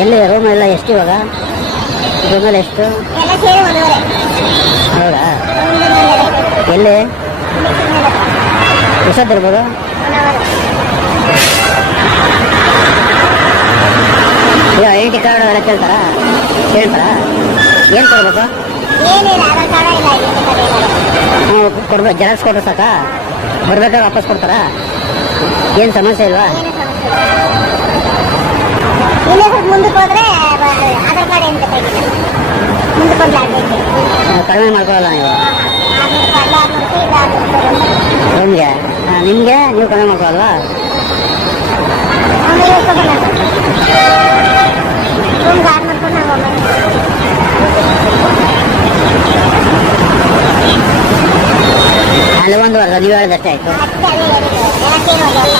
ಎಲ್ಲಿ ರೂಮ್ ಎಲ್ಲ ಎಷ್ಟು ಇವಾಗ? ರೂಮಲ್ಲಿ ಎಷ್ಟು? ಎಲ್ಲ ಸೇರಿ ಒಂದೂವರೆ. ಹೌದಾ? ಎಲ್ಲಿ ಎಷ್ಟೊತ್ತಿರ್ಬೋದು? ಈಗ ಐಡೆಂಟಿ ಕಾರ್ಡ್ ಎಲ್ಲ ಕೇಳ್ತಾರಾ? ಏನು ಕೊಡ್ಬೇಕು? ಏನಿಲ್ಲ, ಆಧಾರ್ ಕಾರ್ಡ ಇಲ್ಲ, ಐಡೆಂಟಿ ಕಾರ್ಡ್ ಇಲ್ಲ. ನಾವು ಕೊಡ್ಬೇಕು, ಜೆರಾಕ್ಸ್ ಕೊಟ್ಟರೆ ಸಾಕಾ? ಬರ್ಬೇಕಾದ್ರೆ ವಾಪಸ್ ಕೊಡ್ತಾರಾ? ಏನು ಸಮಸ್ಯೆ ಇಲ್ವಾ? ಇನ್ನೇ ಸ್ವಲ್ಪ ಮುಂದಕ್ಕೆ ಹೋದ್ರೆ ಆಧಾರ್ ಕಾರ್ಡ್ ಏನು ಬೇಕಾಗಿಲ್ಲ. ಮುಂದಕ್ಕೆ ಹೋಗ್ಲಿ ಆಗಬೇಕು. ಕಡಿಮೆ ಮಾಡ್ಕೊಳ್ಳಲ್ಲ ನೀವು? 600 ರೂಪಾಯಿ ರೂಮ್ಗೆ ನಿಮಗೆ ನೀವು ಕಡಿಮೆ ಮಾಡ್ಕೊಳ್ಳಲ್ವಾ? ರೂಮ್ಗೆ 600 ನಾವು ಅಲ್ಲಿ ಒಂದು ವರ್ಷ ನೀವು ಹೇಳಿದಷ್ಟೇ ಆಯಿತು. ಅಷ್ಟೇ ಅದೇ ಹೇಳಿದ್ದು. ಎಲ್ಲ ಸೇರಿ ಹೋಗ್ಯಾವ.